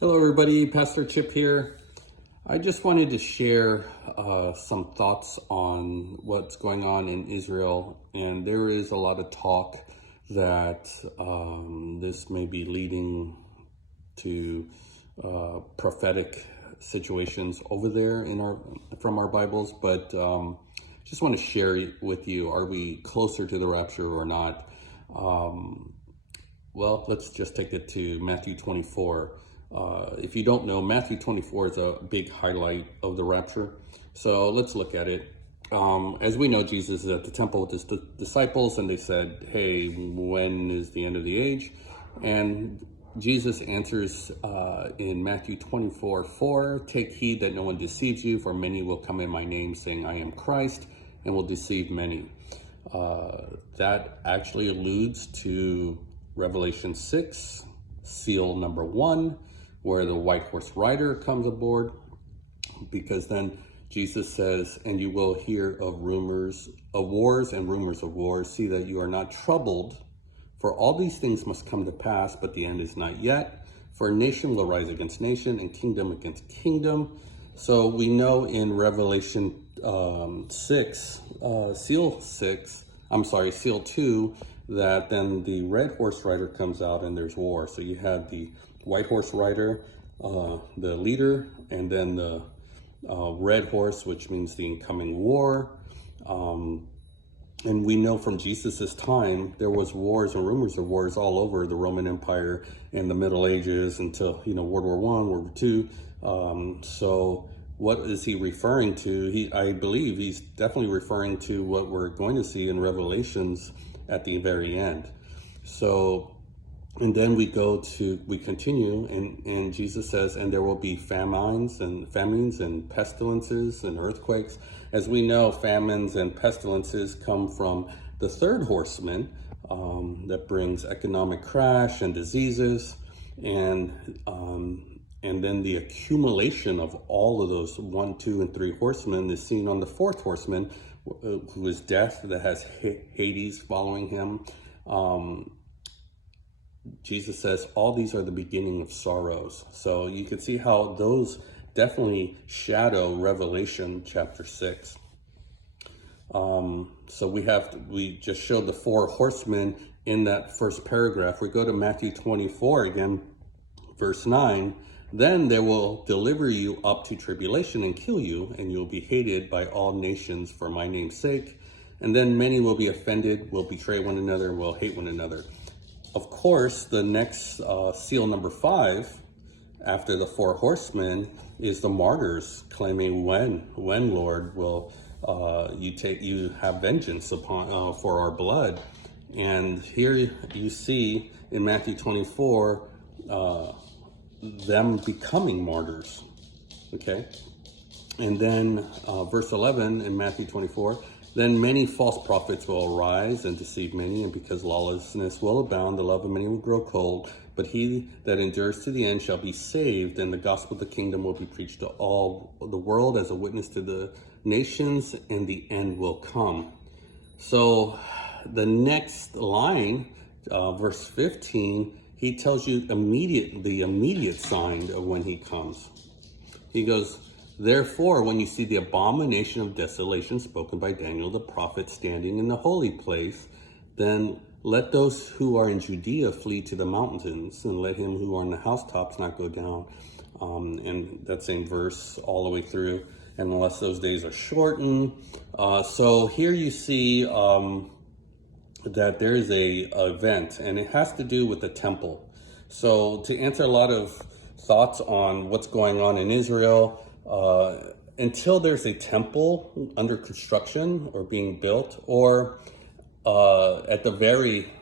Hello everybody, Pastor Chip here. I just wanted to share some thoughts on what's going on in Israel, and there is a lot of talk that this may be leading to prophetic situations over there from our Bibles, but just want to share with you, are we closer to the rapture or not? Well, let's just take it to Matthew 24. If you don't know, Matthew 24 is a big highlight of the rapture. So let's look at it. As we know, Jesus is at the temple with his disciples, and they said, hey, when is the end of the age? And Jesus answers in Matthew 24:4, take heed that no one deceives you, for many will come in my name, saying, I am Christ, and will deceive many. That actually alludes to Revelation 6, seal number 1, where the white horse rider comes aboard, because then Jesus says, and you will hear of rumors of wars and rumors of wars. See that you are not troubled, for all these things must come to pass, but the end is not yet. For nation will rise against nation and kingdom against kingdom. So we know in Revelation 6, seal 2, that then the red horse rider comes out and there's war. So you have the white horse rider, the leader, and then the red horse, which means the incoming war. And we know from Jesus's time, there was wars and rumors of wars all over the Roman Empire in the Middle Ages until, World War I, World War II. So what is he referring to? I believe he's definitely referring to what we're going to see in Revelations at the very end. So, and then we continue, and Jesus says, and there will be famines and pestilences and earthquakes. As we know, famines and pestilences come from the third horseman that brings economic crash and diseases, and then the accumulation of all of those 1, 2, and 3 horsemen is seen on the fourth horseman, who is death, that has Hades following him. Jesus says all these are the beginning of sorrows. So you can see how those definitely shadow Revelation chapter 6. So we just showed the 4 horsemen in that first paragraph. We go to Matthew 24 again, verse 9. Then they will deliver you up to tribulation and kill you, and you'll be hated by all nations for my name's sake. And then many will be offended, will betray one another, will hate one another. Of course, the next seal number 5, after the 4 horsemen, is the martyrs claiming, when Lord, will you have vengeance upon for our blood? And here you see in Matthew 24 them becoming martyrs. Okay, and then verse 11 in Matthew 24. Then many false prophets will arise and deceive many, and because lawlessness will abound, the love of many will grow cold. But he that endures to the end shall be saved, and the gospel of the kingdom will be preached to all the world as a witness to the nations, and the end will come. So the next line, verse 15, he tells you the immediate sign of when he comes. He goes, therefore, when you see the abomination of desolation spoken by Daniel the prophet standing in the holy place, then let those who are in Judea flee to the mountains, and let him who are in the housetops not go down. And that same verse all the way through, and unless those days are shortened. So here you see that there is a event, and it has to do with the temple. So to answer a lot of thoughts on what's going on in Israel, until there's a temple under construction or being built, or at the very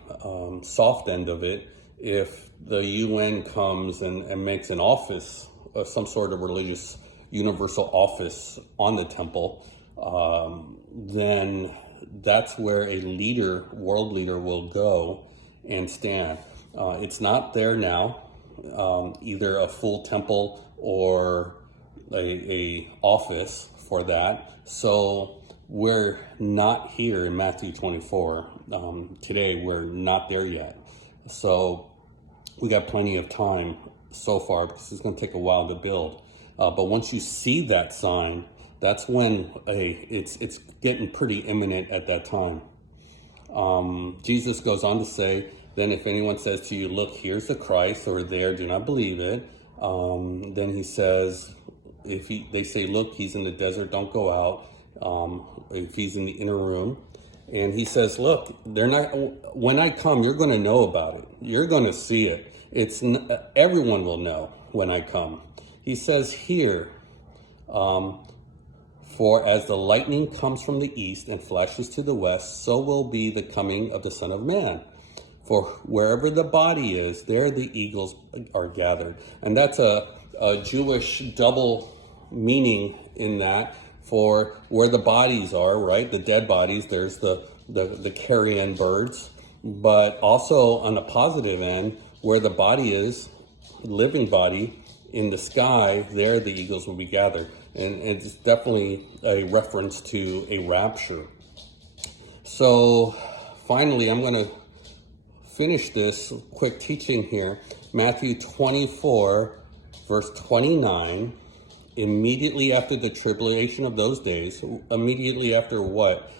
soft end of it, if the UN comes and makes an office, some sort of religious universal office on the temple, then that's where a world leader will go and stand. It's not there now, either a full temple or a office for that. So we're not here in Matthew 24. Today, we're not there yet. So we got plenty of time so far because it's going to take a while to build. But once you see that sign, that's when it's getting pretty imminent at that time. Jesus goes on to say, then if anyone says to you, look, here's the Christ, or there, do not believe it. Then he says, they say, look, he's in the desert, don't go out. If he's in the inner room. And he says, look, when I come, you're going to know about it. You're going to see it. Everyone will know when I come. He says here, for as the lightning comes from the east and flashes to the west, so will be the coming of the Son of Man. For wherever the body is, there the eagles are gathered. And that's a Jewish double meaning in that. For where the bodies are, right, the dead bodies, there's the carrion birds. But also on the positive end, where the body is, living body, in the sky, there the eagles will be gathered. And it's definitely a reference to a rapture. So finally, I'm going to finish this quick teaching here. Matthew 24, verse 29. Immediately after the tribulation of those days, immediately after what?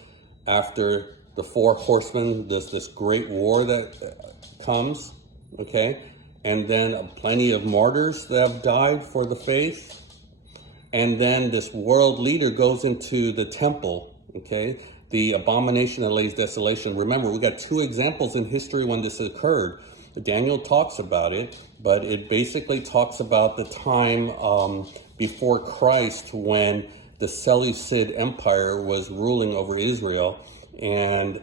After the four horsemen, there's this great war that comes, okay? And then plenty of martyrs that have died for the faith. And then this world leader goes into the temple, okay? The abomination that lays desolation. Remember, we got two examples in history when this occurred. Daniel talks about it, but it basically talks about the time before Christ when the Seleucid Empire was ruling over Israel. And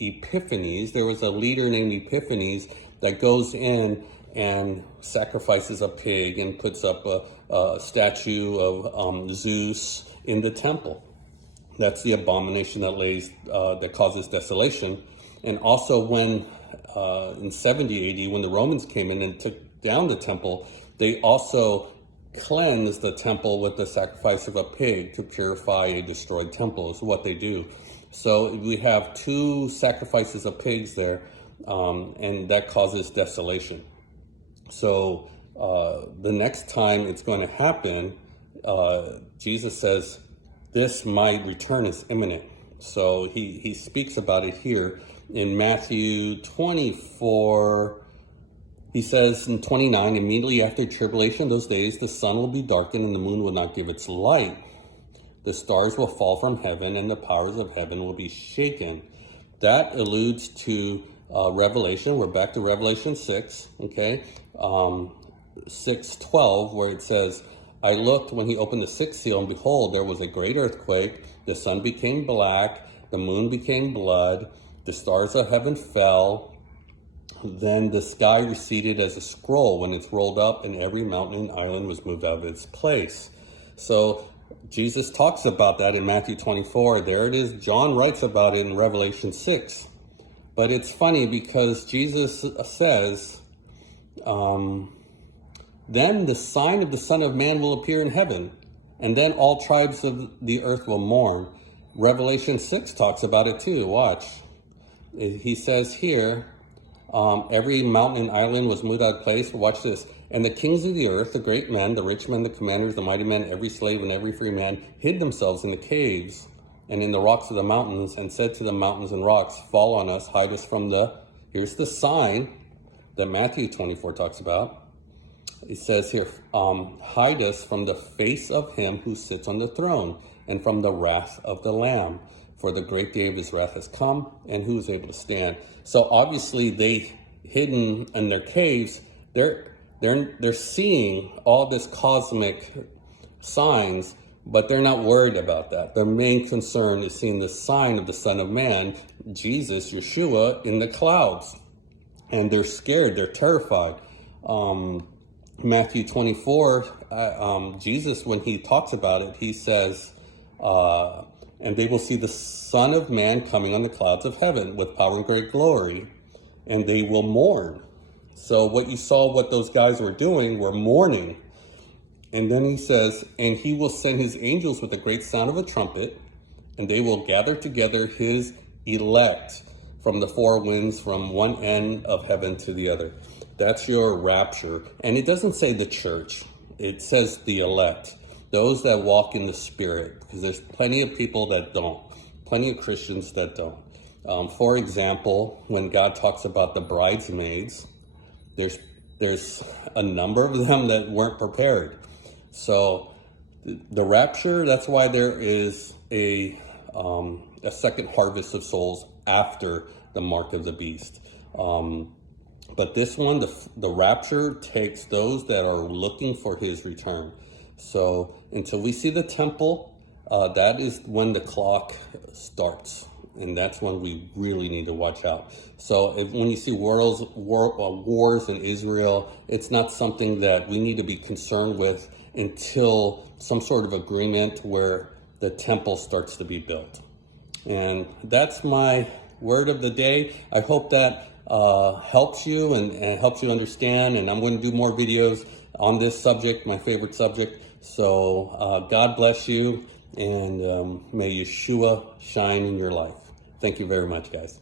Epiphanes, there was a leader named Epiphanes that goes in and sacrifices a pig and puts up a statue of Zeus in the temple. That's the abomination that causes desolation. And also when in 70 AD, when the Romans came in and took down the temple, they also cleansed the temple with the sacrifice of a pig to purify a destroyed temple, is what they do. So we have two sacrifices of pigs there, and that causes desolation. So the next time it's going to happen, Jesus says, my return is imminent. So he speaks about it here in Matthew 24. He says in 29, immediately after tribulation those days, the sun will be darkened and the moon will not give its light. The stars will fall from heaven and the powers of heaven will be shaken. That alludes to Revelation. We're back to Revelation 6, okay? 6:12, where it says, I looked when he opened the sixth seal, and behold, there was a great earthquake. The sun became black, the moon became blood, the stars of heaven fell. Then the sky receded as a scroll when it's rolled up, and every mountain and island was moved out of its place. So Jesus talks about that in Matthew 24. There it is. John writes about it in Revelation 6. But it's funny because Jesus says, then the sign of the Son of Man will appear in heaven, and then all tribes of the earth will mourn. Revelation 6 talks about it too. Watch. He says here, every mountain and island was moved out of place. Watch this. And the kings of the earth, the great men, the rich men, the commanders, the mighty men, every slave and every free man, hid themselves in the caves and in the rocks of the mountains, and said to the mountains and rocks, fall on us, hide us from here's the sign that Matthew 24 talks about. It says here, hide us from the face of him who sits on the throne and from the wrath of the Lamb. For the great day of his wrath has come, and who is able to stand? So obviously they hidden in their caves, they're seeing all this cosmic signs, but they're not worried about that. Their main concern is seeing the sign of the Son of Man, Jesus, Yeshua, in the clouds. And they're scared, they're terrified. Matthew 24, Jesus, when he talks about it, he says, and they will see the Son of Man coming on the clouds of heaven with power and great glory, and they will mourn. So what you saw, what those guys were doing, were mourning. And then he says, and he will send his angels with a great sound of a trumpet, and they will gather together his elect from the four winds, from one end of heaven to the other. That's your rapture. And it doesn't say the church. It says the elect, those that walk in the Spirit, because there's plenty of people that don't, plenty of Christians that don't. For example, when God talks about the bridesmaids, there's a number of them that weren't prepared. So the rapture, that's why there is a second harvest of souls after the mark of the beast. But this one, the rapture takes those that are looking for his return. So until we see the temple, that is when the clock starts. And that's when we really need to watch out. So when you see wars in Israel, it's not something that we need to be concerned with until some sort of agreement where the temple starts to be built. And that's my word of the day. I hope that helps you and helps you understand. And I'm going to do more videos on this subject, my favorite subject. So God bless you, and may Yeshua shine in your life. Thank you very much, guys.